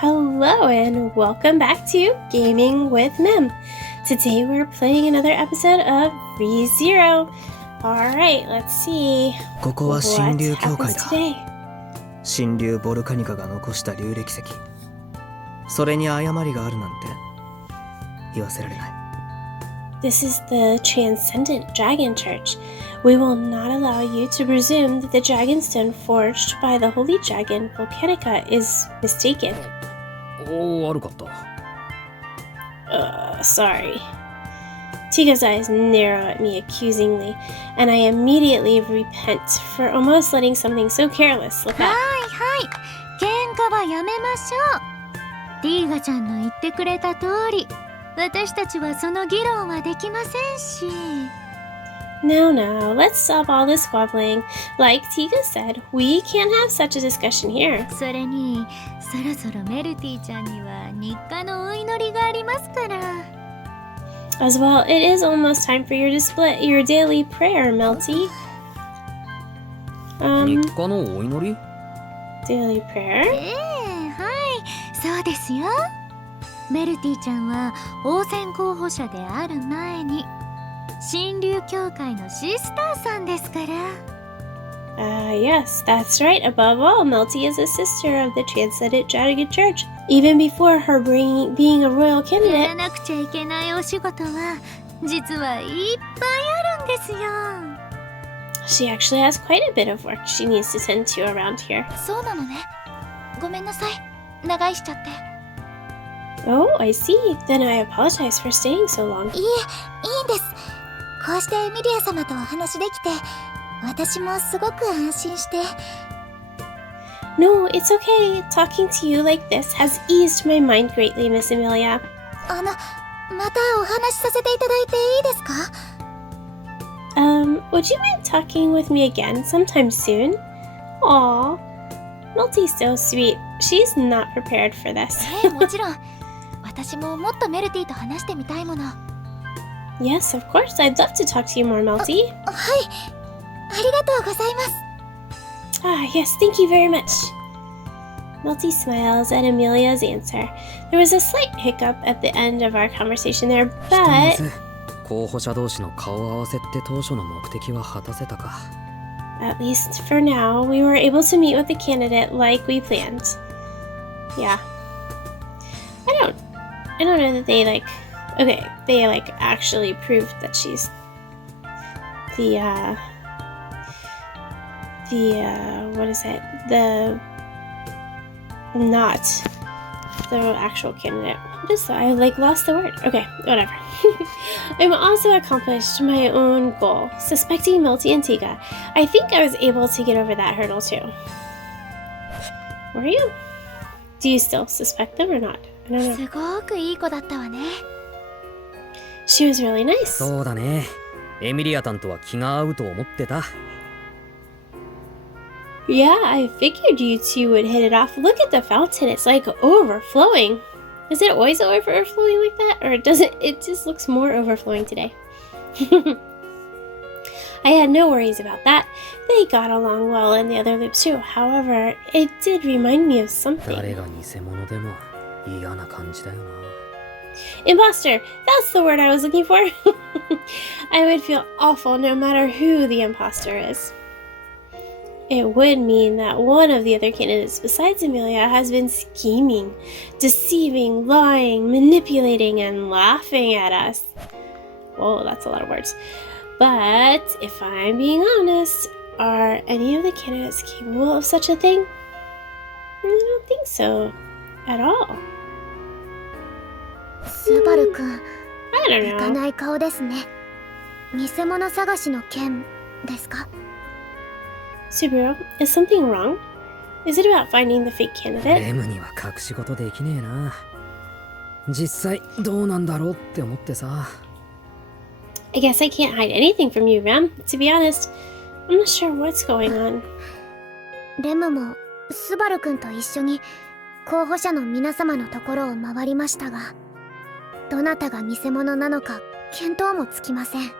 Hello and welcome back to Gaming with Mim. Today we're playing another episode of ReZero. Alright, let's see ここは神竜教会 what だ happens today. 神竜ボルカニカが残した竜歴石それに誤りがあるなんて言わせられない This is the Transcendent Dragon Church. We will not allow you to presume that the dragonstone forged by the holy dragon Volcanica is mistaken. おお悪かった Sorry. Tiga's eyes narrow at me accusingly, and I immediately repent for almost letting something so careless slip out. はいはい喧嘩はやめましょう。ティーガちゃんの言ってくれた通り、私たちはその議論はできませんし。Now, let's stop all this squabbling. Like Tiga said, we can't have such a discussion here. それに、そろそろメルティちゃんには日課のお祈りがありますから。As well, it is almost time for your daily prayer, Melty. 日課のお祈り Daily prayer? はいそうですよ。メルティちゃんは王選候補者である前に神竜教会のシスターさんですから。Yes, that's right. Above all, Melty is a sister of the Transcendent Dragon Church. Even before her being a royal や candidate, らなくちゃいけないお仕事は実はいっぱいあるんですよ。she actually has quite a bit of work she needs to tend to around here. そうなのね。ごめんなさい。長居しちゃって。Oh, I see. Then I apologize for staying so long. いいんです。こうしてエミリア様とお話できて、私もすごく安心して。No, it's okay. Talking to you like this has eased my mind greatly, Miss Amelia. またお話しさせていただいていいですか？ Would you mind talking with me again sometime soon? Aw, Melty's so sweet. She's not prepared for this. もちろん。私ももっとメルティと話してみたいもの。Yes, of course. I'd love to talk to you more, Melty. はい。ありがとうございます。Yes, thank you very much. Melty smiles at Amelia's answer. There was a slight hiccup at the end of our conversation there, ひとま but ず候補者同士の顔合わせって当初の目的は果たせたか at least for now, we were able to meet with the candidate like we planned. Yeah. I don't know that they actually proved that she's not the actual candidate. What is that? I lost the word. Okay, whatever. I'm also accomplished my own goal, suspecting Melty and Tiga. I think I was able to get over that hurdle too. Were you? Do you still suspect them or not? I don't know. すごくいい子だったわね。She was really nice. そうだねエミリアタンとは気が合うと思ってた Yeah, I figured you two would hit it off. Look at the fountain. It's like overflowing. Is it always overflowing like that? Or does it just looks more overflowing today? I had no worries about that. They got along well in the other loops too. However, it did remind me of something. 誰が偽物でも嫌な感じだよな Imposter! That's the word I was looking for. I would feel awful no matter who the imposter is. It would mean that one of the other candidates besides Amelia has been scheming, deceiving, lying, manipulating, and laughing at us. Whoa, that's a lot of words. But if I'm being honest, are any of the candidates capable of such a thing? I don't think so at all. スバルくん、 I don't 行か know. ない顔ですね。偽物探しの件ですか？ Subaru, is something wrong? Is it about finding the fake candidate? レムには隠し事できねえな実際どうなんだろうって思ってさ I guess I can't hide anything from you, Rem. To be honest, I'm not sure what's going on. レムもスバルくんと一緒に候補者の皆様のところを回りましたが、どなたが偽物なのか見当もつきません。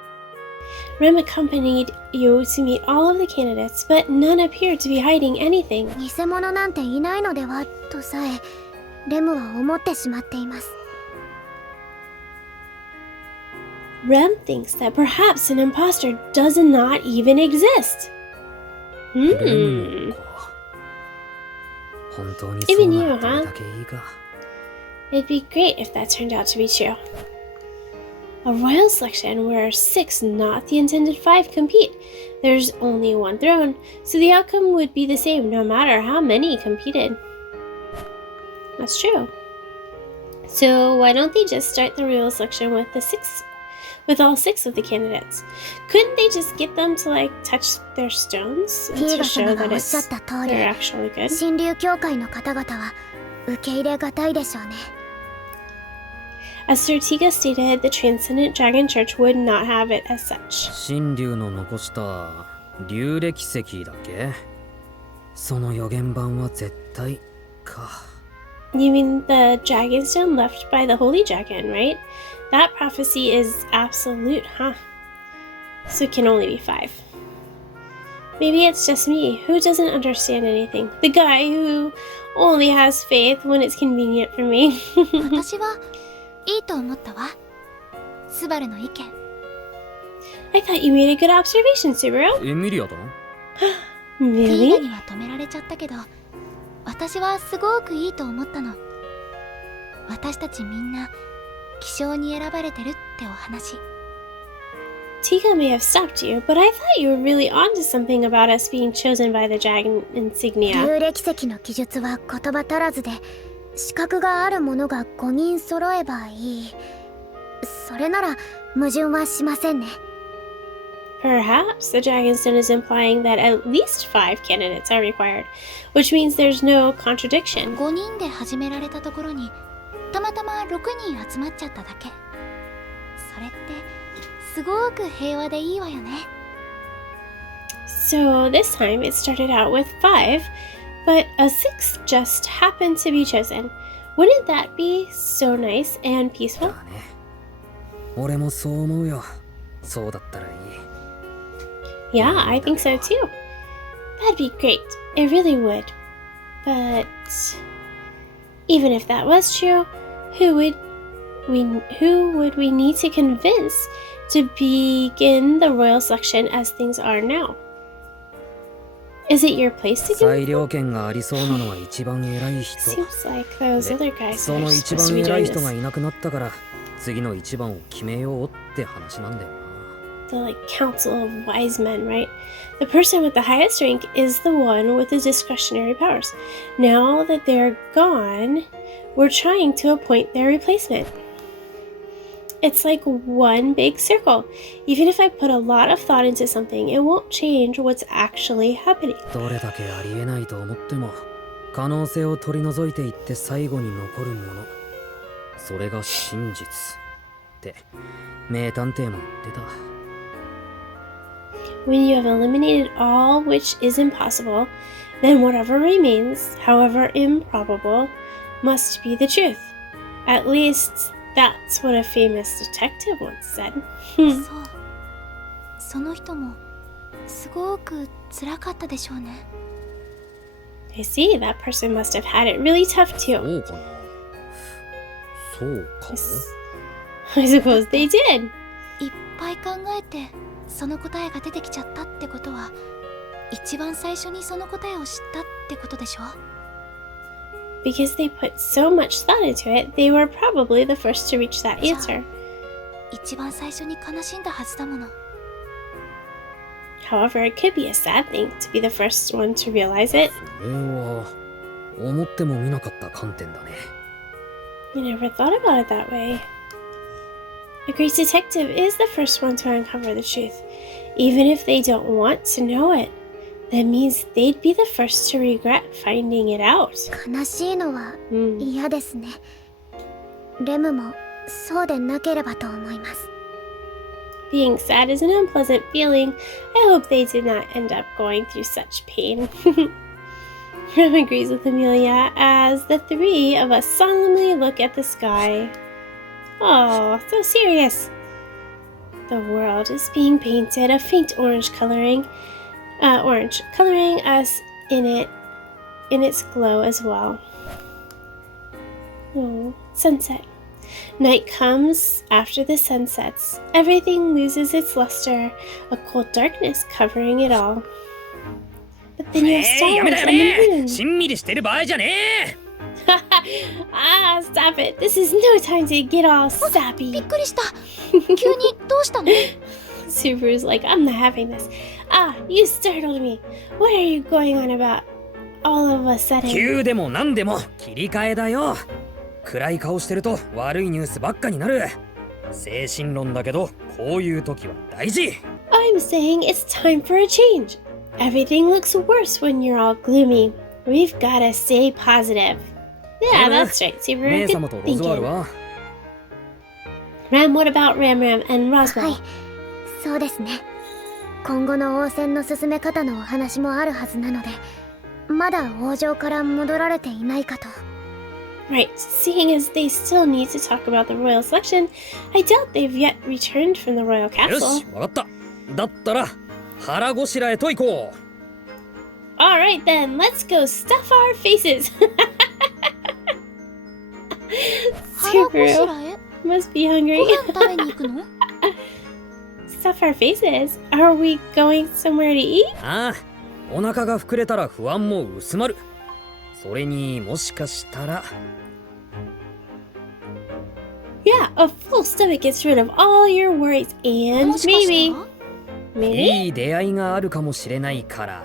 Rem accompanied you to meet all of the candidates, but none appeared to be hiding anything. 偽物なんていないのではとさえレムは思ってしまっています。 Rem thinks that perhaps an imposter does not even exist. レムか。本当にそうならどれだけいいか。It'd be great if that turned out to be true. A royal selection where 6, not the intended 5, compete. There's only one throne, so the outcome would be the same no matter how many competed. That's true. So why don't they just start the royal selection with all 6 of the candidates? Couldn't they just get them to like touch their stones ティー to ガ show 様が that おっしゃった通 they're り、 actually good? 神竜協会の方々は受け入れがたいでしょうね。 As Sir Tiga stated, the Transcendent Dragon Church would not have it as such. 神竜の残した竜歴石だっけ？その予言版は絶対か。You mean the Dragonstone left by the Holy Dragon, right? That prophecy is absolute, huh? So it can only be 5. Maybe it's just me who doesn't understand anything. The guy who only has faith when it's convenient for me. 私はいいと思ったわ。スバルの意見。 I thought you made a good observation, Subaru. エミリアだ。ティーガ Really? には止められちゃったけど、私はすごくいいと思ったの。私たちみんな希少に選ばれてるってお話。 Tiga may have stopped you, but I thought you were really onto something about us being chosen by the dragon insignia. 竜歴石の記述は言葉足らずで、資格があるものが5人揃えばいい。それなら矛盾はしませんね。 Perhaps the Dragonstone is implying that at least 5 candidates are required, which means there's no contradiction. 5人で始められたところにたまたま6人集まっちゃっただけ。それってすごく平和でいいわよね。 So this time it started out with 5, but a 6 just happened to be chosen. Wouldn't that be so nice and peaceful? だね。俺もそう思うよ。そうだったらいい。 Yeah, I think so too. That'd be great. It really would. But even if that was true, who would we need to convince to begin the royal selection as things are now? Is it your place to 裁 convince? 量権がありそうなのは一番偉い人。 Seems like those other guys そ are の一 supposed 番 to be 偉い doing 人が this. いなくなったから次の一番を決めようって話なんだよな。 The like council of wise men, right? The person with the highest rank is the one with the discretionary powers. Now that they're gone, we're trying to appoint their replacement. It's like one big circle. Even if I put a lot of thought into something, it won't change what's actually happening. どれだけありえないと思っても可能性を取り除いていって最後に残るもの、それが真実って名探偵も言ってた。 When you have eliminated all which is impossible, then whatever remains, however improbable, must be the truth. At least that's what a famous detective once said. そう。その人もすごく辛かったでしょうね。 I see, that person must have had it really tough そ too. うかな。そうか。 I suppose they did. いっぱい考えてその答えが出てきちゃったってことは、一番最初にその答えを知ったってことでしょ。 Because they put so much thought into it, they were probably the first to reach that answer. 一番最初に悲しんだはずだもの。 However, it could be a sad thing to be the first one to realize it. それは思ってもみなかった観点だね。 You never thought about it that way. A great detective is the first one to uncover the truth, even if they don't want to know it. That means they'd be the first to regret finding it out. 悲しいのは Hmm. 嫌ですね。レムもそうでなければと思います。 Being sad is an unpleasant feeling. I hope they did not end up going through such pain. Rem agrees with Amelia as the 3 of us solemnly look at the sky. Oh, so serious. The world is being painted a faint orange, coloring us in its glow as well. Oh, sunset. Night comes after the sun sets. Everything loses its luster, a cold darkness covering it all. But then you have やめ stars だ and や the め moon. しんみりしてる場合じゃねえ Ah, stop it. This is no time to get all び sappy. っくりした急にどうしたの Subaru's like, I'm not having this. Ah, you startled me. What are you going on about all of a sudden? 急でも何でも切り替えだよ暗い顔してると悪いニュースばっかになる精神論だけどこういう時は大事 I'm saying it's time for a change. Everything looks worse when you're all gloomy. We've gotta stay positive. Yeah, that's right, Subaru. 姉 Good 様とロズワール thinking. は Ram, what about Ram Ram and は Roswell? いそうですね今後の応戦の進め方のお話もあるはずなのでまだ王城から戻られていないかと Right, seeing as they still need to talk about the royal selection, I doubt they've yet returned from the royal よ castle. しわかっただったら腹ごしらえと行こう Alright then, let's go stuff our faces. 腹ごし Subaru らえ must be hungry. ご飯食べに行くの Stuff our faces? Are we going somewhere to eat? ああお腹が膨れたら不安も薄まるそれにもしかしたら Yeah, a full stomach gets rid of all your worries も and しかし maybe, たら maybe, いい出会いがあるかもしれないから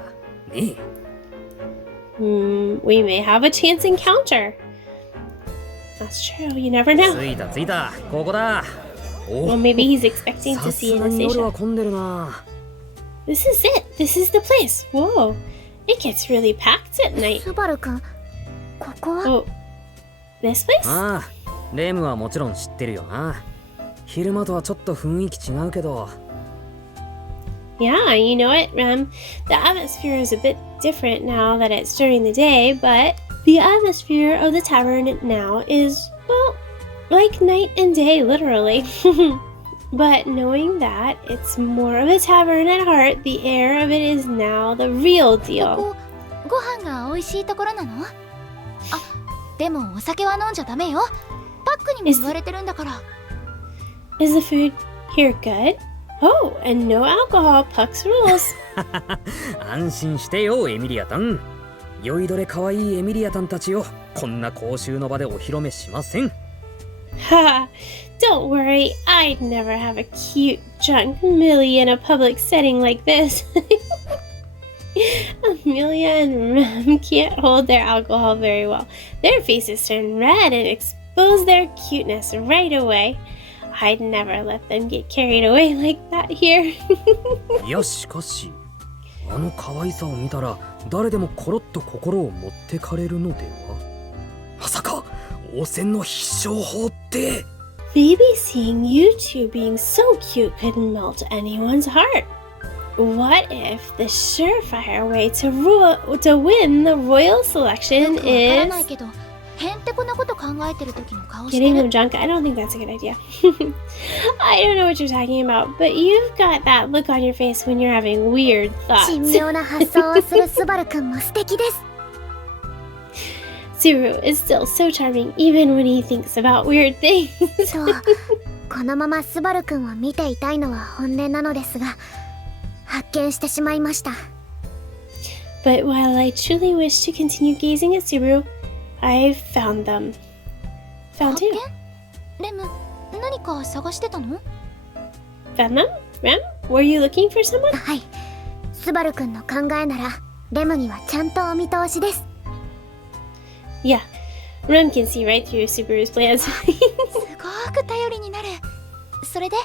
ね we may have a chance encounter. That's true, you never know. 着いた着いたここだ Well, お maybe he's expecting to さ see すがに夜 Anastasia. は混んでるな This is it. This is the place. Whoa. It gets really packed at night. スバルくんここは Oh. This place? ああレムはもちろん知ってるよな昼間とはちょっと雰囲気違うけど Yeah, you know it, Rem. The atmosphere is a bit different now that it's during the day, but the atmosphere of the tavern now is, well, like night and day, literally. But knowing that it's more of a tavern at heart, the air of it is now the real こ deal. こご飯が美味しいところなのあでもお酒は飲んじゃダメよパックにも言われてるんだから Is the food here good? Oh, and no alcohol, Puck's rules. 安心してよエミリアタン酔いどれ可愛いエミリアタンたちをこんな公衆の場でお披露目しません Ha! Don't worry, I'd never have a cute, drunk Millie in a public setting like this. Amelia and Rem can't hold their alcohol very well. Their faces turn red and expose their cuteness right away. I'd never let them get carried away like that here. いやしかしあの可愛さを見たら誰でもコロッと心を持ってかれるのではまさか応戦の必勝法って Maybe seeing you two being so cute could melt anyone's heart. What if the surefire way to win the royal よ selection くわからない is けどへんてこなこと考えてる時の顔して getting る them drunk? I don't think that's a good idea. I don't know what you're talking about, but you've got that look on your face when you're having weird 神 thoughts. 妙な発想をするスバルくんも素敵です Subaru is still so charming even when he thinks about weird things. そうこのままスバルくんを見ていたいのは本音なのですが発見してしまいました But while I truly wish to continue gazing at Subaru, I've found them. Found 発 you. 見レム何か探してたの Found them? Rem? Were you looking for someone? はいスバルくんの考えならレムにはちゃんとお見通しです Yeah. Rem can see right through Subaru's plans. すごく頼りになるそれで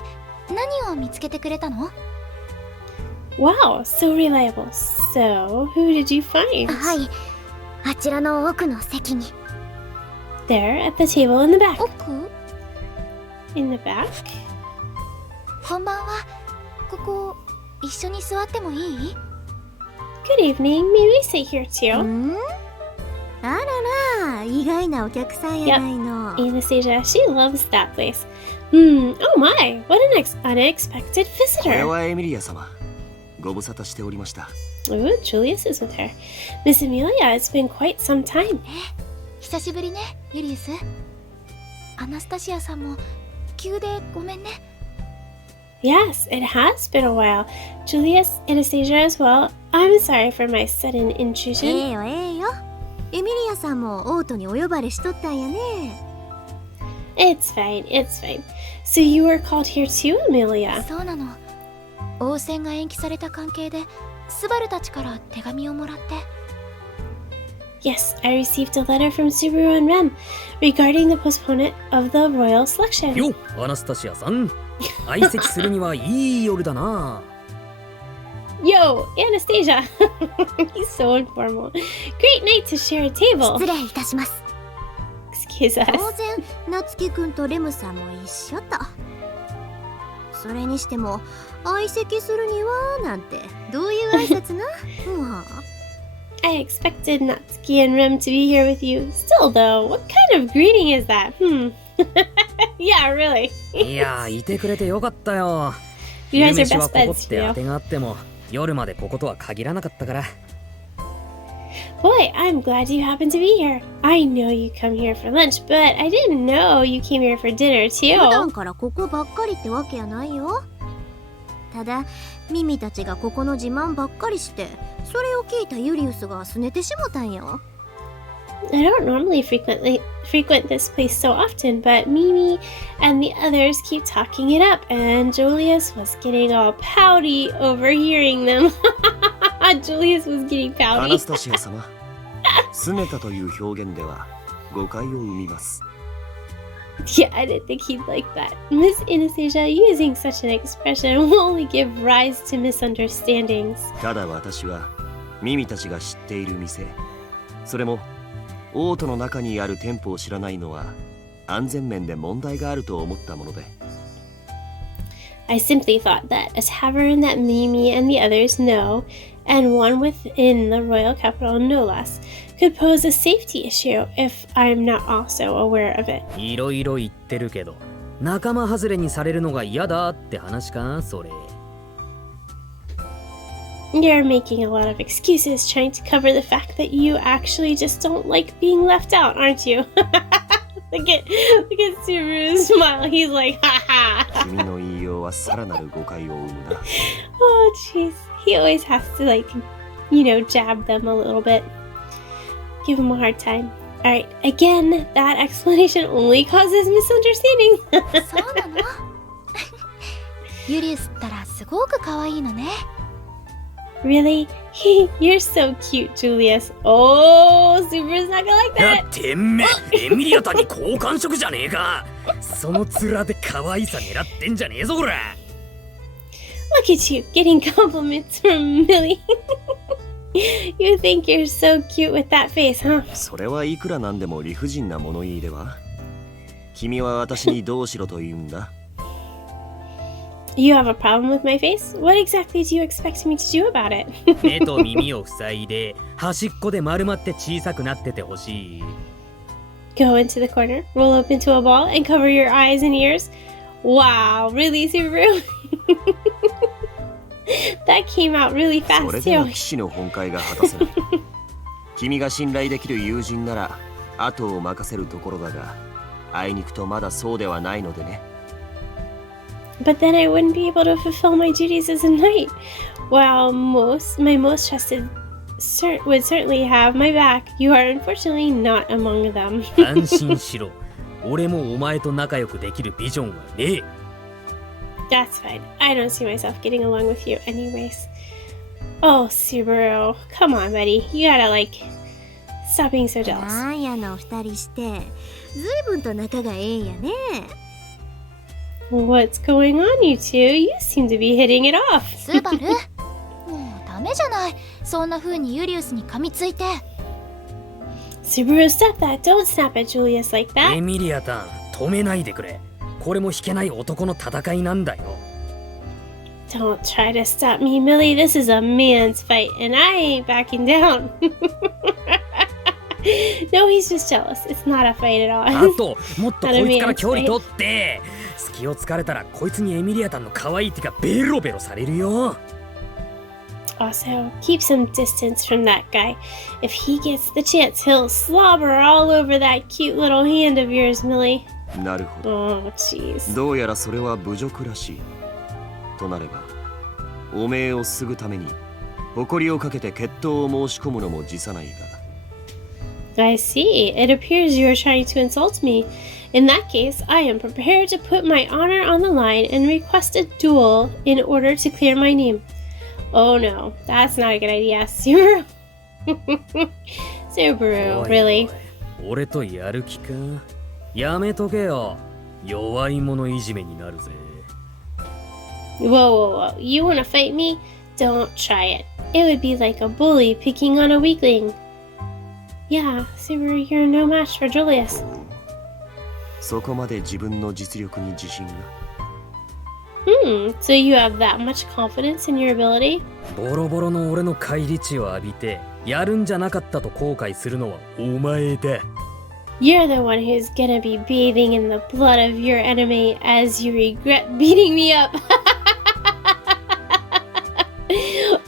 何を見つけてくれたの Wow, so reliable. So, who did you find? はいあちらの奥の席に There, at the table in the back. 奥 In the back? こんばんはここ一緒に座ってもいい Good evening. May we sit here too? んあらら意外なお客さんやないの、 Anastasia, she loves that place. Oh my, what an unexpected これ visitor. はエミリア様ご無沙汰しておりました Ooh, Julius is with her. Miss Amelia, it's been quite some time. 久しぶりねユリウスアナスタシアさんも急でごめんね。 Yes, it has been a while. Julius, Anastasia as well. I'm sorry for my sudden え intrusion. えよええよ。エミリアさんもオートにお呼ばれしとったんやね。It's fine, it's fine. So you were called here too, Amelia? そうなの。応戦が延期された関係でスバルたちから手紙をもらって。 Yes, I received a letter from Subaru and Rem regarding the postponement of the royal selection. よっアナスタシアさん相席するにはいい夜だな Yo, Anastasia! He's so informal. Great night to share a table. 失礼いたします。 Excuse 当 us. 然夏樹くんとレムさんも一緒と。それにしても相席するにはなんてどういう挨拶なもう I expected Natsuki and Rem to be here with you. Still though, what kind of greeting is that? Yeah, really. いやいてくれてよかったよ You guys are 昼飯は best ここ buds, って you 当 know. てがあっても夜までこことは限らなかったから Boy, I'm glad you happened to be here. I know you come here for lunch, but I didn't know you came here for dinner 普段 too. からここばっかりってわけやないよ。ただミミたちがここの自慢ばっかりしてそれを聞いたユリウスが拗ねてしもたんよ。 I don't normally frequent this place so often, but Mimi and the others keep talking it up, and Julius was getting all pouty overhearing them. Julius was getting ア pouty. ナスタシア様拗ねたという表現では誤解を生みます Yeah, I didn't think he'd like that. Miss Anastasia, using such an expression will only give rise to misunderstandings. ただ私はミミたちが知っている店それもオートの中にある店舗を知らないのは安全面で問題があると思ったもので I simply thought that a tavern that Mimi and the others know, and one within the royal capital no less, could pose a safety issue if I'm not also aware of it. いろいろ言ってるけど仲間外れにされるのが嫌だって話かそれ You're making a lot of excuses trying to cover the fact that you actually just don't like being left out, aren't you? Look at Subaru's smile. He's like, ha ha. 君の言いようはさらなる誤解を生むな Oh, jeez. He always has to, like, jab them a little bit. Give them a hard time. Alright, again, that explanation only causes misunderstanding. そうなの。ユリウスったらすごく可愛いのね。 Really? You're so cute, Julius. Oh, Subaru's not gonna like や that. てめえエミリアタに好感触じゃねえかその面で可愛さ狙ってんじゃねえぞこら Look at you, getting compliments from Millie. You think you're so cute with that face, huh? それはいくらなんでも理不尽な物言いでは君は私にどうしろと言うんだ You have a problem with my face? What exactly do you expect me to do about it? 目と耳を塞いで端っこで丸まって小さくなっててほしい Go into the corner, roll up into a ball, and cover your eyes and ears? Wow, really, Subaru? That came out really そ fast れでは too. 騎士の本会が果たせない君が信頼できる友人なら後を任せるところだがあいにくとまだそうではないのでね But then I wouldn't be able to fulfill my duties as a knight. While my most trusted would certainly have my back, you are unfortunately not among them. 安心しろ俺もお前と仲良くできるビジョンはねえ That's fine. I don't see myself getting along with you anyways. Oh, Subaru. Come on, buddy. You gotta, stop being so jealous. なんやの二人してずいぶんと仲がええんやね。 What's going on, you two? You seem to be hitting it off. スバルもうダメじゃない。そんな風にユリウスに噛みついて。 Subaru, stop that. Don't snap at Julius like エ that. ミリアタン止めないでくれこれも引けない男の戦いなんだよ Don't try to stop me, Millie. This is a man's fight, and I ain't backing down. No, he's just jealous. It's not a fight at あ all. ともっとこいつから距離取って隙を突かれたらこいつにエミリアタンの可愛い手がベロベロされるよ Also, keep some distance from that guy. If he gets the chance, he'll slobber all over that cute little hand of yours, Millie. なるほど。 Oh, jeez. どうやらそれは侮辱らしい。となれば、汚名をすぐために誇りをかけて決闘を申し込むのも辞さないが。 I see. It appears you are trying to insult me. In that case, I am prepared to put my honor on the line and request a duel in order to clear my name. Oh no, that's not a good idea. Subaru. Subaru, おい really? おい俺とやる気か？やめとけよ。弱い者いじめになるぜ。 Whoa, whoa, whoa. You want to fight me? Don't try it. It would be like a bully picking on a weakling. Yeah, Subaru, you're no match for Julius. そこまで自分の実力に自信が。 So you have that much confidence in your ability? ボロボロの俺の返り血を浴びてやるんじゃなかったと後悔するのはお前だ。 You're the one who's gonna be bathing in the blood of your enemy as you regret beating me up.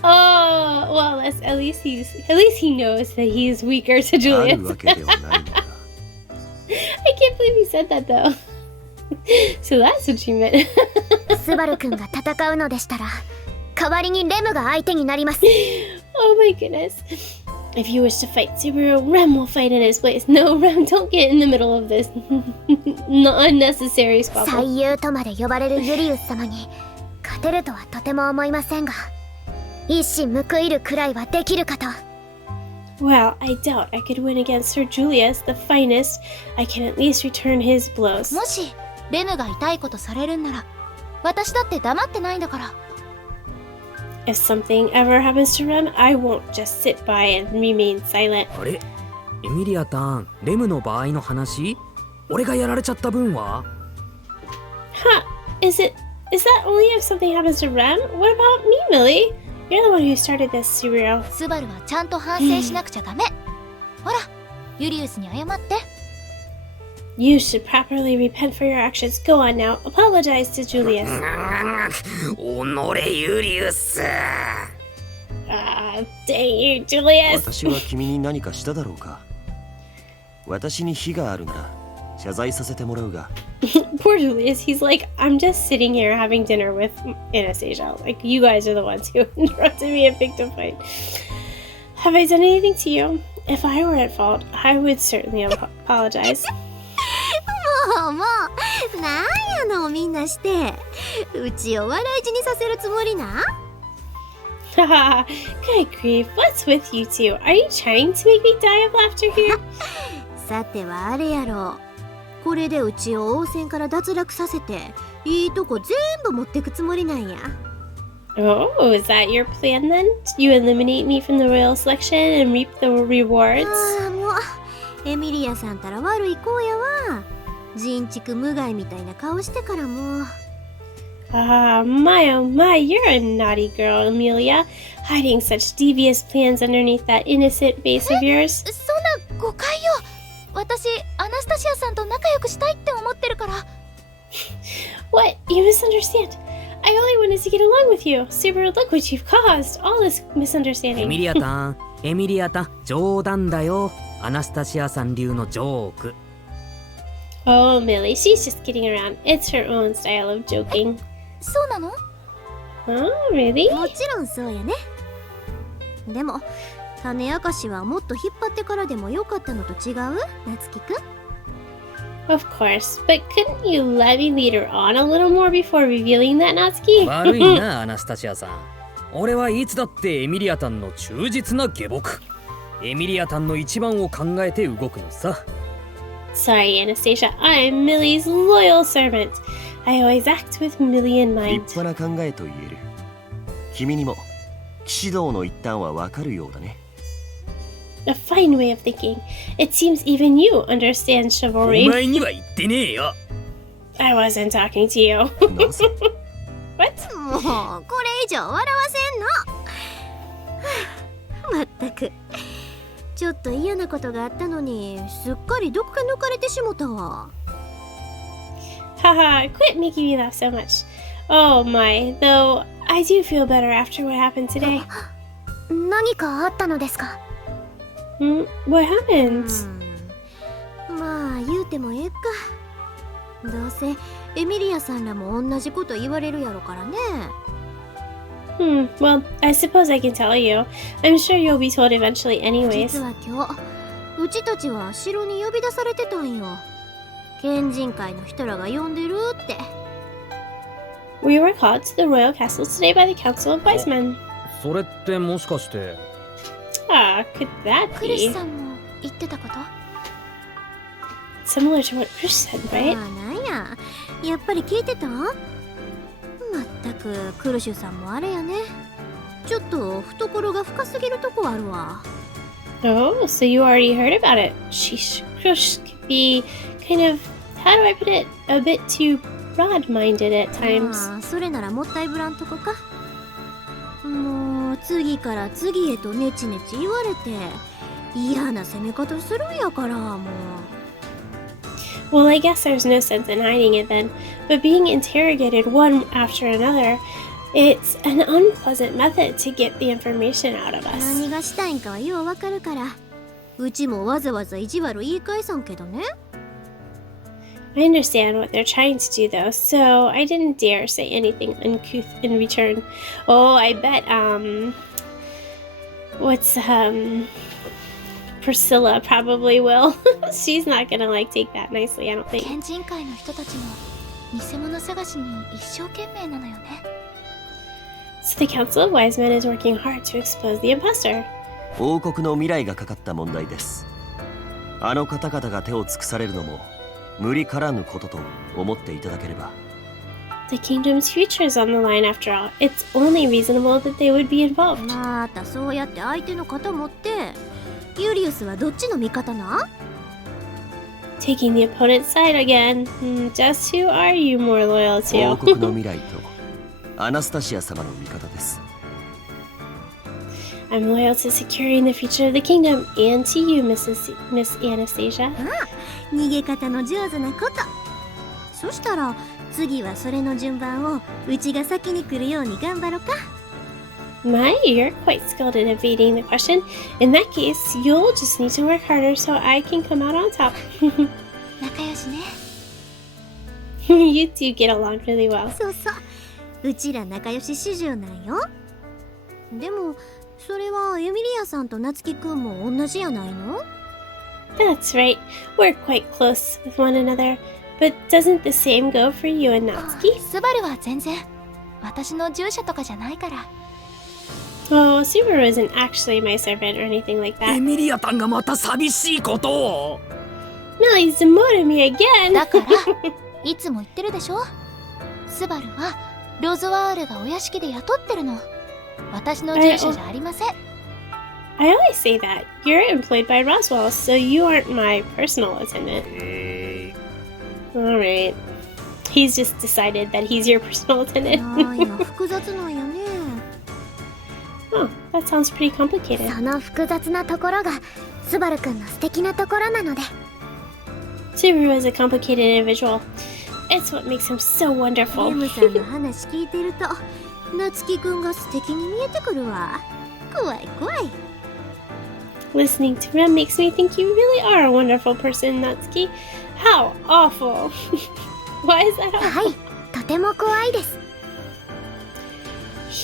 Oh, well, at least he knows that he's weaker to あ Julius. るわけではないのだ。 I can't believe he said that though. So that's what you meant. スバル君が戦うのでしたら代わりにレムが相手になります。 Oh my goodness. If you wish to fight Subaru, Rem will fight in his place. No, Rem, don't get in the middle of this unnecessary squabble. 最優とまで呼ばれるユリウス様に勝てるとはとても思いませんが、一矢報いるくらいはできるかと。 Well, I doubt I could win against Sir Julius, the finest. I can at least return his blows. もしレムが痛いことされるんなら私だって黙ってないんだから。 If something ever happens to Rem, I won't just sit by and remain silent. あれエミリアタン、レムの場合の話？俺がやられちゃった分は？ Huh, is that only if something happens to Rem? What about me, Millie? You're the one who started this, Subaru. スバルはちゃんと反省しなくちゃダメ。ほらユリウスに謝って。 You should properly repent for your actions. Go on now. Apologize to Julius. おのれユリウス。 Ah, dang you, Julius. 私は君に何かしただろうか。私に非があるなら謝罪させてもらうが。 Poor Julius. He's like, I'm just sitting here having dinner with Anastasia. Like, you guys are the ones who interrupted me and picked a fight. Have I done anything to you? If I were at fault, I would certainly apologize. もうなんやのみんなして、うちを笑い死にさせるつもりな。 Haha, good grief. What's with you two? Are you trying to make me die of laughter here? さてはあれやろ。これでうちを王戦から脱落させて、いいとこ全部持ってくつもりなんや。 Oh, is that your plan then? You eliminate me from the royal selection and reap the rewards? ああもう、エミリアさんたら悪い子やわ。人畜無害みたいな顔してからもう。 Ah, my oh my, you're a naughty girl, Amelia. Hiding such devious plans underneath that innocent face of yours. そんな誤解よ。私アナスタシアさんと仲良くしたいって思ってるから。 What? You misunderstand. I only wanted to get along with you. Subaru, look what you've caused. All this エ misunderstanding. ミリアタン、エミリアタン、冗談だよ。アナスタシアさん流のジョーク。 Oh, Millie, she's just kidding around. It's her own style of joking. そうなの？ Oh, really? もちろんそうやね。でも種明かしはもっと引っ張ってからでもよかったのと違う？夏希くん。 Of course, but couldn't you let me lead her on a little more before revealing that, Natsuki? 悪いなアナスタシアさん。俺はいつだってエミリアタンの忠実な下僕。エミリアタンの一番を考えて動くのさ。 Sorry, Anastasia. I'm Millie's loyal servant. I always act with Millie in 立 mind. 派な考えと言える。君にも騎士道の一端はわかるようだね。 A fine way of thinking. It seems even you understand お chivalry. 前には言ってねえよ。 I wasn't talking to you. なぜ？ What? もうこれ以上笑わせんの。はあまったく。ちょっと嫌なことがあったのにすっかり毒が抜かれてしもたわ。 Haha, quit making me laugh so much. Oh my, though I do feel better after what happened today. 何かあったのですか？ What happened? まあ言うてもええか。どうせエミリアさんらも同じこと言われるやろからね。Well, I suppose I can tell you. I'm sure you'll be told eventually anyways. 実は今日うちたちは城に呼び出されてたんよ。県人会の人らが呼んでるって。We were called to the royal castle today by the Council of Wise Men. それってもしかして。Could that クリス be? さんも言ってたこと？ Similar to what Chris said, あ right? なんや、やっぱり聞いてた？まったくクルシュさんもあれやね。ちょっと懐が深すぎるとこあるわ。Oh, so you already heard about it. Sheesh, Chris could be kind of, how do I put it, a bit too broad-minded at times. まあそれならもったいぶらんとこか。もう次から次へとネチネチ言われて嫌な攻め方するんやからもう。Well, I guess there's no sense in hiding it then, but being interrogated one after another, it's an unpleasant method to get the information out of us. 何がしたいんかはようわかるから、うちもわざわざ意地悪言い返さんけどね。I understand what they're trying to do though, so I didn't dare say anything uncouth in return. Oh, I bet, Priscilla probably will. She's not gonna take that nicely, I don't think. 県人会の人たちも偽物探しに一生懸命なのよね。So the Council of Wise Men is working hard to expose the imposter. 王国の未来がかかった問題です。あの方々が手を尽くされるのも無理からぬことと思っていただければ。The kingdom's future is on the line after all. It's only reasonable that they would be involved. またそうやって相手の肩持って、ユリウスはどっちの味方な？ Taking the opponent's side again. Just who are you more loyal 王 to? 国の未来とアナスタシア様の味方です。I'm loyal to securing the future of the kingdom and to you, Miss Anastasia. 逃げ方の上手なこと。そしたら次はそれの順番をうちが先に来るように頑張ろうか。My, you're quite skilled at evading the question. In that case, you'll just need to work harder so I can come out on top. 仲良しね。You two get along really well. そうそう、うちら仲良し主従なんよ。でもそれはエミリアさんと夏樹くんも同じやないの？ That's right. We're quite close with one another. But doesn't the same go for you and Natsuki? スバルは全然私の従者とかじゃないから。Oh, Subaru isn't actually my servant or anything like エ that. ミリアタンがまた寂しいことを。 Millie's demoted me again. だからいつも言ってるでしょ。スバルはロズワールがお屋敷で雇ってるの。私の従者じゃありません。I always say that. You're employed by Roswell, so you aren't my personal attendant. Alright. He's just decided that he's your personal な attendant. んや複雑なんやね。Oh, that sounds pretty complicated. その複雑なところがスバルくんの素敵なところなので。 Subaru is a complicated individual. It's what makes him so レ wonderful. ムさんの話聞いてると夏樹くんが素敵に見えてくるわ。怖い怖い。Listening to him makes me think you really are a wonderful person, Natsuki. How awful. Why is that は awful? い、とても怖いです。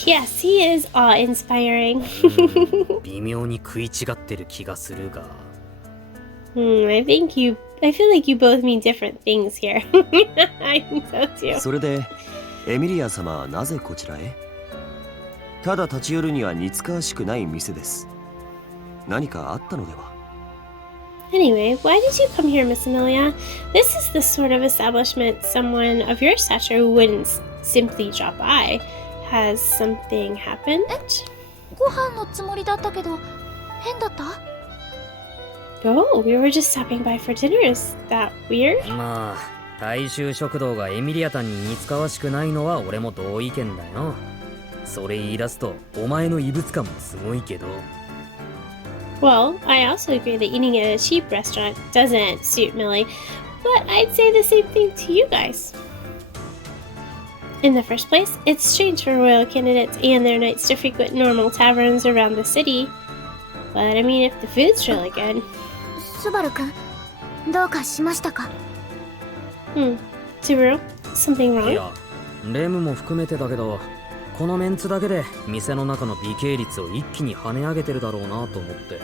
Yes, he is awe-inspiring. 微妙に食い違ってる気がするが。I feel like you both mean different things here. I think so too. それでエミリア様はなぜこちらへ？ただ立ち寄るには似つかわしくない店です。何かあったのでは？ Anyway, why did you come here, Miss Amelia? This is the sort of establishment someone of your stature wouldn't simply drop by. Has something happened? ご飯のつもりだったけど変だった？ Oh, we were just stopping by for dinner. Is that weird? まあ大衆食堂がエミリアタンに似つかわしくないのは俺も同意見だよ。それ言い出すとお前の異物感もすごいけど。 Well, I also agree that eating at a cheap restaurant doesn't suit Millie, but I'd say the same thing to you guys. In the first place, it's strange for royal candidates and their knights to frequent normal taverns around the city. But I mean, if the food's really good. スバルくん、どうかしましたか？ Subaru, something い wrong? やレムも含めてだけどこのメンツだけで店の中の美形率を一気に跳ね上げてるだろうなと思って。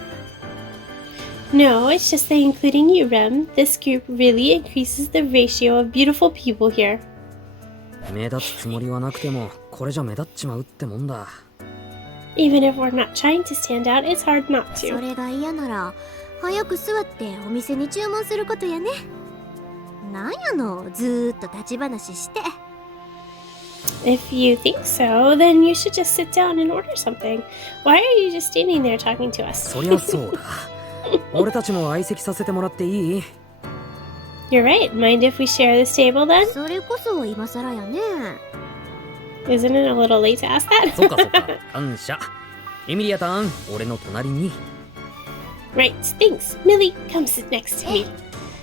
No, it's just that including you, Rem, this group really increases the ratio of beautiful people here. 目立つつもりはなくてもこれじゃ目立っちまうってもんだ。 Even if we're not trying to stand out, it's hard not そ to. れが嫌なら早く座ってお店に注文することやね。なんやのずーっと立ち話して。 If you think so, then you should just sit down and order something. Why are you just standing there talking to us? そりゃそうだ。俺たちも相席させてもらっていい？ You're right. Mind if we share this table then? それこそ今更やね。 Isn't it a little late to ask that? そうかそうか。感謝。エミリアタン、俺の隣に。Right, thanks. Millie, come sit next to me.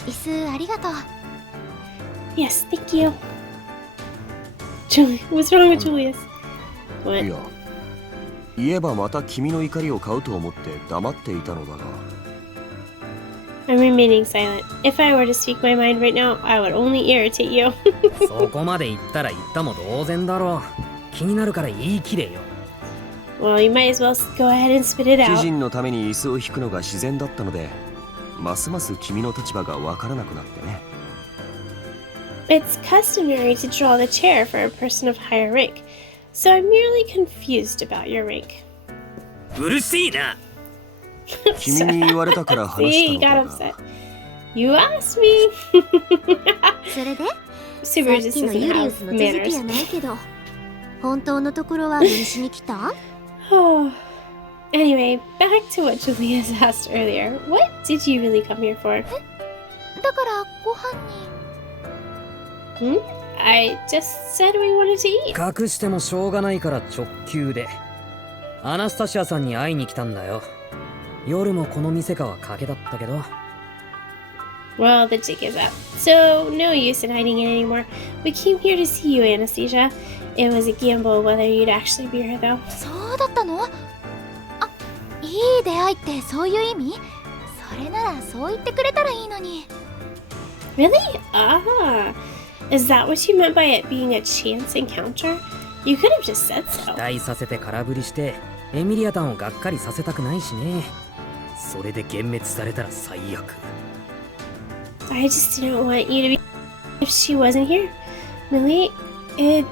椅子ありがとう。 Yes, thank you. Julius, what's wrong with Julius? い What? や、言えばまた君の怒りを買うと思って黙っていたのだが。 I'm remaining silent. If I were to speak my mind right now, I would only irritate you. そこまで言ったら言ったも同然だろう。気になるから言い切れよ。 Well, you might as well go ahead and spit it 知 out. 人のために椅子を引くのが自然だったので、ますます君の立場がわからなくなってね。It's customary to draw the chair for a person of higher rank, so I'm merely confused about your rank. うるせえな。君に言われたから話 See, した he の got だ upset. が。 You asked me. それでさ Subaru っ just きの doesn't ユリウ have スの続き manners. やないけど本当のところは何しに来た？ Oh. Anyway, back to what Julius asked earlier. What did you really come here for? だからご飯に。 I just said we wanted to eat. 隠してもしょうがないから直球で。アナスタシアさんに会いに来たんだよ。夜もこの店かは賭けだったけど。 Well, the jig is up, so no use in hiding it anymore. We came here to see you, Anastasia. It was a gamble whether you'd actually be here, though. そうだったの？あ、いい出会いってそういう意味？それならそう言ってくれたらいいのに。 Really? Ah. Is that what you meant by it being a chance encounter? You could have just said 期 so. 待させて空振りしてエミリアタンをがっかりさせたくないしね。それで幻滅されたら最悪。 I just didn't want you to be if she wasn't here. Millie, it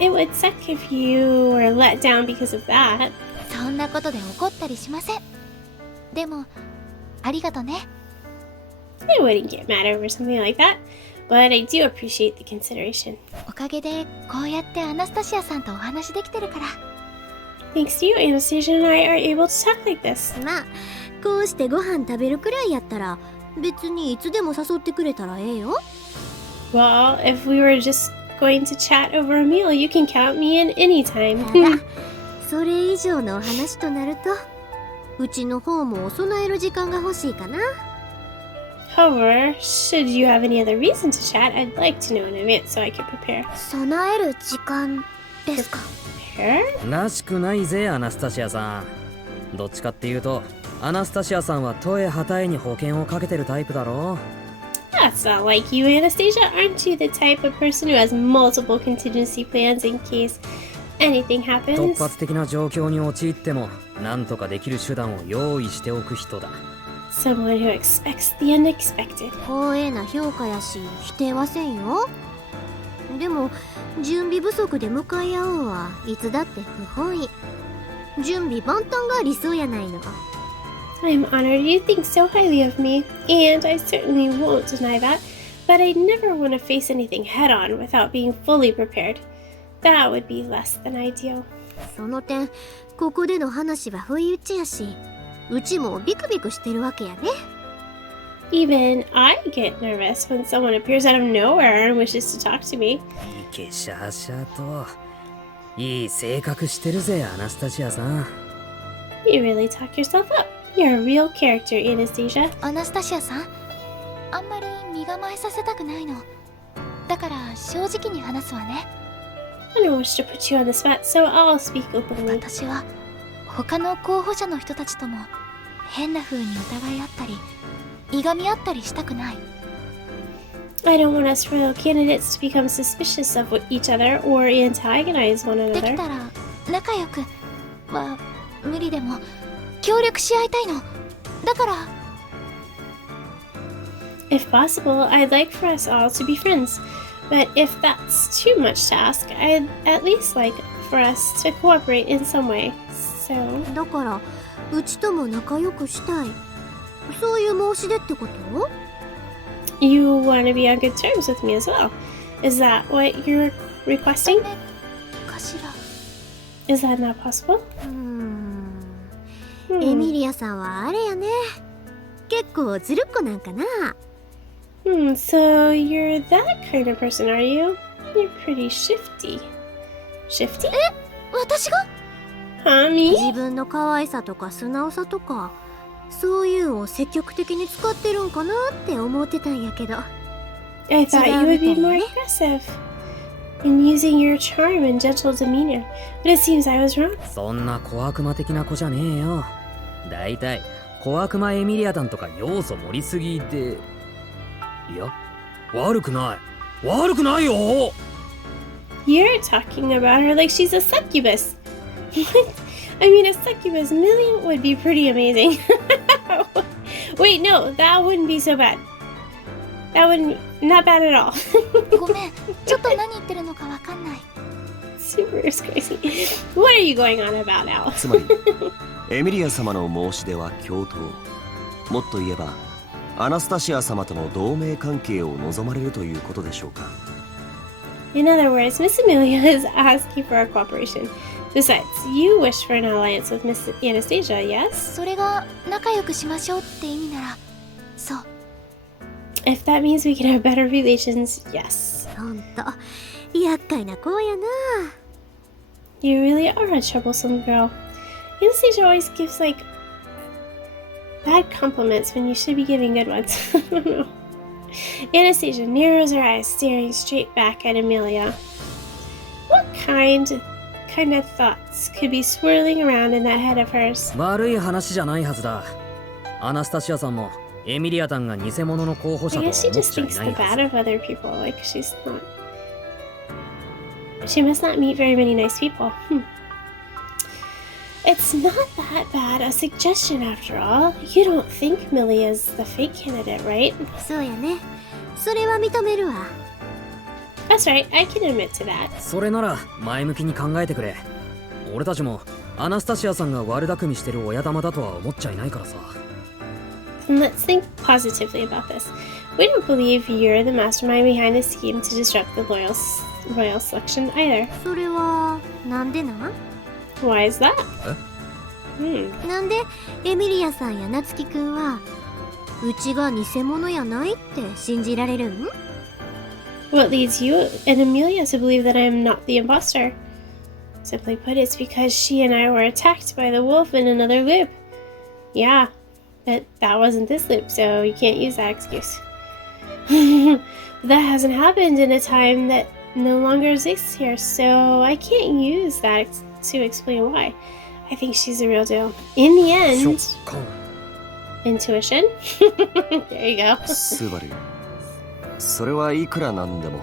would suck if you were let down because of that. そんなことで怒ったりしません。でも、ありがとね。 I wouldn't get mad over something like that, but I do appreciate the consideration. おかげでこうやってアナスタシアさんとお話できてるから。 Thanks to you, Anastasia and I are able to talk like this. まあこうしてご飯食べるくらいやったら別にいつでも誘ってくれたらええよ。 Well, if we were just going to chat over a meal, you can count me in anytime. ただそれ以上のお話となるとうちの方も備える時間が欲しいかな。 However, should you have any other reason to chat, I'd like to know in advance so I can prepare. 備える時間ですか？ Prepare? らしくないぜアナスタシアさん。どっちかっていうとアナスタシアさんはトエハタエに保険をかけてるタイプだろ。 That's not like you, Anastasia. Aren't you the type of person who has multiple contingency plans in case anything 突 happens? 発的な状況に陥っても何とかできる手段を用意しておく人だ。 Someone who expects the unexpected. 光栄な評価やし否定はせんよ。でも準備不足で向かい合うんはいつだって不本意。準備万端が理想やないの。 I'm honored you think so highly of me, and I certainly won't deny that, but I'd never want to face anything head on without being fully prepared. That would be less than ideal. その点ここでの話は不意打ちやしうちもビクビクしてるわけやね。 Even I get nervous when someone appears out of nowhere and wishes to talk to me. いけしゃあしゃあといい性格してるぜアナスタシアさん。 You really talk yourself up. You're a real character, Anastasia. アナスタシアさん、あんまり身構えさせたくないの。だから正直に話すわね。I don't wish to put you on the spot, so I'll speak openly. 私は他の候補者の人たちとも変な風に疑い合ったりいがみ合ったりしたくない。I don't want us royal candidates to become suspicious of each other or antagonize one でき another. たら仲良くは無理でも協力し合いたいの。だから If possible, I'd like for us all to be friends. But if that's too much to ask, I'd at least like for us to cooperate in some way. So, だからうちとも仲良くしたい、そういう申し出ってこと？ you want to be on good terms with me as well. Is that what you're ダ requesting? メかしら。 Is that not possible? エ Hmm. ミリアさんはあれやね、結構ずるっこなんかな。 So you're that kind of person, are you? You're pretty shifty. Shifty? 私が Huh, me? 自分の可愛さとか素直さとかそういうのを積極的に使ってるんかなって思ってたんやけど。 I thought you would be more Chihuahua. aggressive in using your charm and gentle demeanor, but it seems I was wrong. そんな小悪魔的な子じゃねえよ。だいたい小悪魔エミリアタンとか要素盛りすぎで、いや悪くないよ。 You're talking about her like she's a succubus. What? I mean, a succubus million would be pretty amazing. Wait, no, that wouldn't be so bad. That wouldn't, not bad at all. ごめん、ちょっと何言ってるのかわかんない。Super is crazy. What are you going on about now? つまりエミリア様の申し出は共闘、もっと言えばアナスタシア様との同盟関係を望まれるということでしょうか。 In other words, Miss Amelia is asking for our cooperation. Besides, you wish for an alliance with Miss Anastasia, yes? それが仲良くしましょうって意味なら、そう。 If that means we can have better relations, yes. ほんと厄介な子やな。 You really are a troublesome girl. Anastasia always gives, like, bad compliments when you should be giving good ones. I don't know. Anastasia narrows her eyes, staring straight back at Amelia. What kind of thoughts could be swirling around in that head of hers? 悪い話じゃないはずだ。アナスタシアさんもエミリアタンが偽物の候補 I 者とは guess she 思っ just ちゃい thinks な the いは bad of other people. Like, she's not. She must not meet very many nice people. It's not that bad a suggestion after all. You don't think Millie is the fake candidate, right? そうやね、それは認めるわ。 That's right, I can admit to that. ず。それなら前向きに考えてくれ。俺たちもアナスタシアさんが悪巧みしてる親玉だとは思っちゃいないからさ。 And let's think positively about this. We don't believe you're the mastermind behind the scheme to disrupt the royal selection either. それはなんでなん？ Why is that? Eh? なんでエミリアさんやナツキくんはうちが偽物やないって信じられるん？ What leads you and Amelia to believe that I am not the imposter? Simply put, it's because she and I were attacked by the wolf in another loop. Yeah, but that wasn't this loop, so you can't use that excuse. That hasn't happened in a time that no longer exists here, so I can't use that to explain why. I think she's the real deal. In the ショ end, ッカン。 intuition. There you go. スバル、それはいくらなんでも。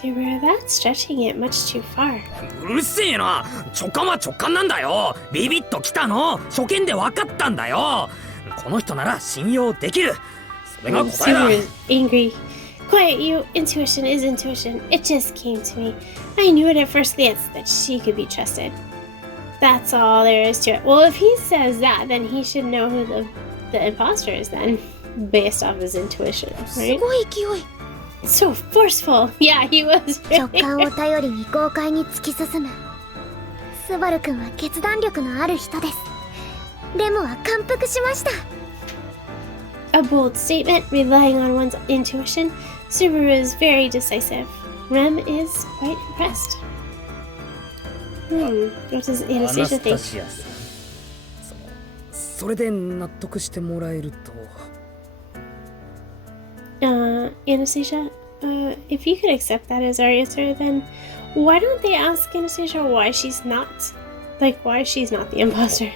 Subaru, that's stretching it much too far. うるせえな。直感は直感なんだよ。ビビッときたの。初見で分かったんだよ。この人なら信用できる。それが答えだ。 Subaru is angry. Quiet, you. Intuition is intuition. It just came to me. I knew it at first glance that she could be trusted. That's all there is to it. Well, if he says that, then he should know who the imposter is then, based off his intuition, す right? ごい勢い。 So forceful. Yeah, he was. 直感を頼りに豪快に突き進む。スバル君は決断力のある人です。レムは感服しました。 A bold statement, relying on one's intuition. Subaru is very decisive. Rem is quite impressed. What does アナ Anastasia スタ think? シアさん。それで納得してもらえると。 Anastasia, if you could accept that as our answer, then why don't they ask Anastasia why she's not the imposter?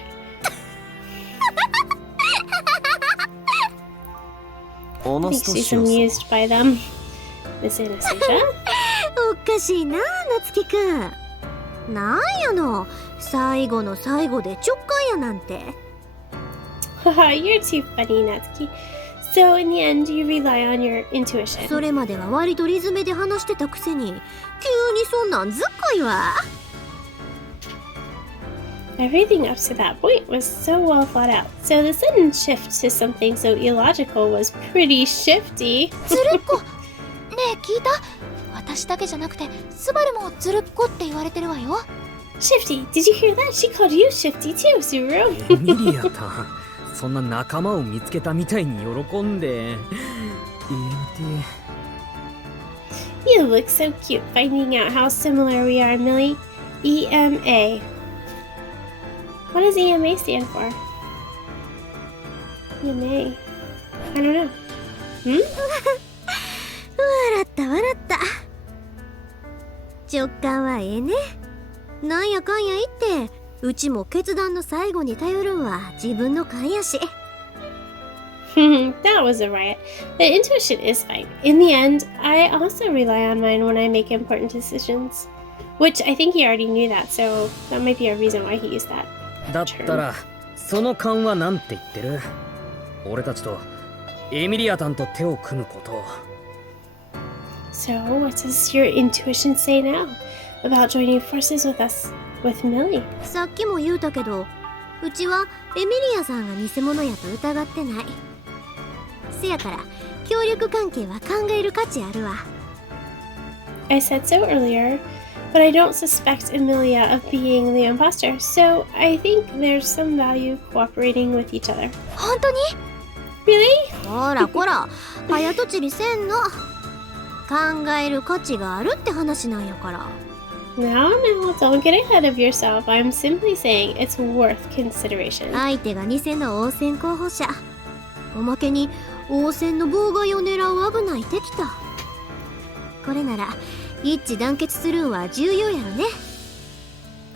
I アナ think スタ she's シアさん、 amused by them. Miss Anastasia. おかしいな、夏希くん。なんやの、最後の最後で直感やなんて。Haha, you're too funny, Natsuki. So in the end, you rely on your intuition. それまでは割とリズムで話してたくせに、急にそんなんずっこいわ。Everything up to that point was so well thought out, so the sudden shift to something so illogical was pretty shifty. ずるっこ。ねえ聞いた？私だけじゃなくてスバルもずるっこって言われてるわよ。 Shifty, did you hear that? She called you Shifty too, Suru. エミリアタン、そんな仲間を見つけたみたいに喜んで。EMT。 You look so cute finding out how similar we are, Millie. EMA. What does EMA stand for? EMA. I don't know. Hmm? 笑った笑った。直感はええね。なんやかんや言って、うちも決断の最後に頼るんは自分の勘やし。That was a riot. The intuition is fine. In the end, I also rely on mine when I make important decisions. Which I think he already knew that, so that might be a reason why he used that. だったら、その勘はなんて言ってる？俺たちとエミリアタンと手を組むことを。So, what does your intuition say now about joining forces with us, with Millie? さっきも言うたけど、うちはエミリアさんが偽物やと疑ってない。せやから協力関係は考える価値あるわ。I said so earlier, but I don't suspect Emilia of being the imposter, so I think there's some value cooperating with each other. 本当に？ Really? ほらこら、早とちりせんの。考える価値があるって話なんやから。No, don't get ahead of yourself. I'm simply saying it's worth consideration. 相手が偽の王戦候補者。おまけに王戦の妨害を狙う危ない敵と。これなら一致団結するんは重要やろね。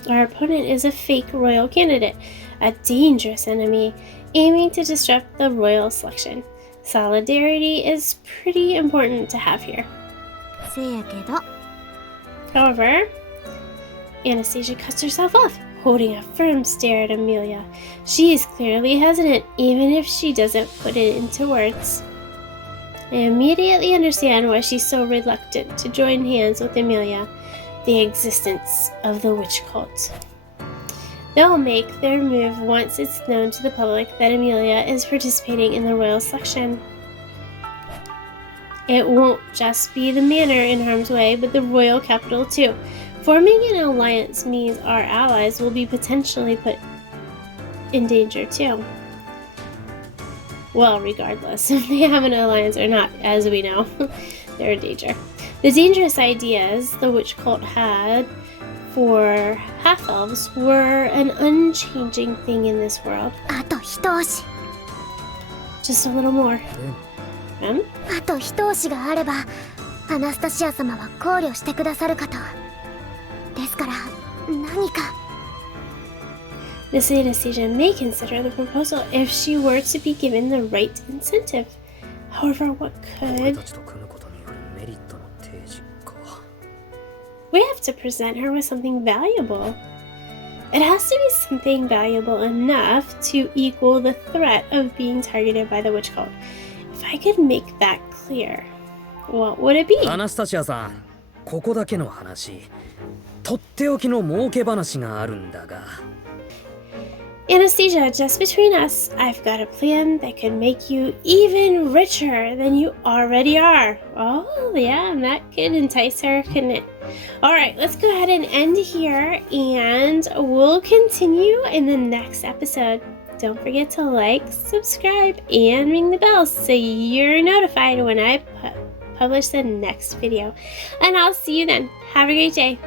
Our opponent is a fake royal candidate, a dangerous enemy, aiming to disrupt the royal selection. Solidarity is pretty important to have here. せやけど。However, Anastasia cuts herself off, holding a firm stare at Amelia. She is clearly hesitant, even if she doesn't put it into words. I immediately understand why she's so reluctant to join hands with Amelia, the existence of the witch cult. They'll make their move once it's known to the public that Amelia is participating in the royal selection. It won't just be the manor in harm's way, but the royal capital too. Forming an alliance means our allies will be potentially put in danger too. Well, regardless if they have an alliance or not, as we know, they're in danger. The dangerous ideas the witch cult had for half-elves were an unchanging thing in this world. あと一押し。 Just a little more. あと一押しがあれば、アナスタシア様は考慮してくださるかと。ですから、何か。Miss Anastasia may consider the proposal if she were to be given the right incentive. However, what 俺 could... たちと組むことによるメリットの提示か。 We have to present her with something valuable. It has to be something valuable enough to equal the threat of being targeted by the witch cult. If I could make that clear, what would it be? アナスタシアさん、ここだけの話。とっておきの儲け話があるんだが。Anastasia, just between us, I've got a plan that could make you even richer than you already are. Oh, yeah, that could entice her, couldn't it? Alright, let's go ahead and end here, and we'll continue in the next episode. Don't forget to like, subscribe, and ring the bell so you're notified when I publish the next video. And I'll see you then. Have a great day.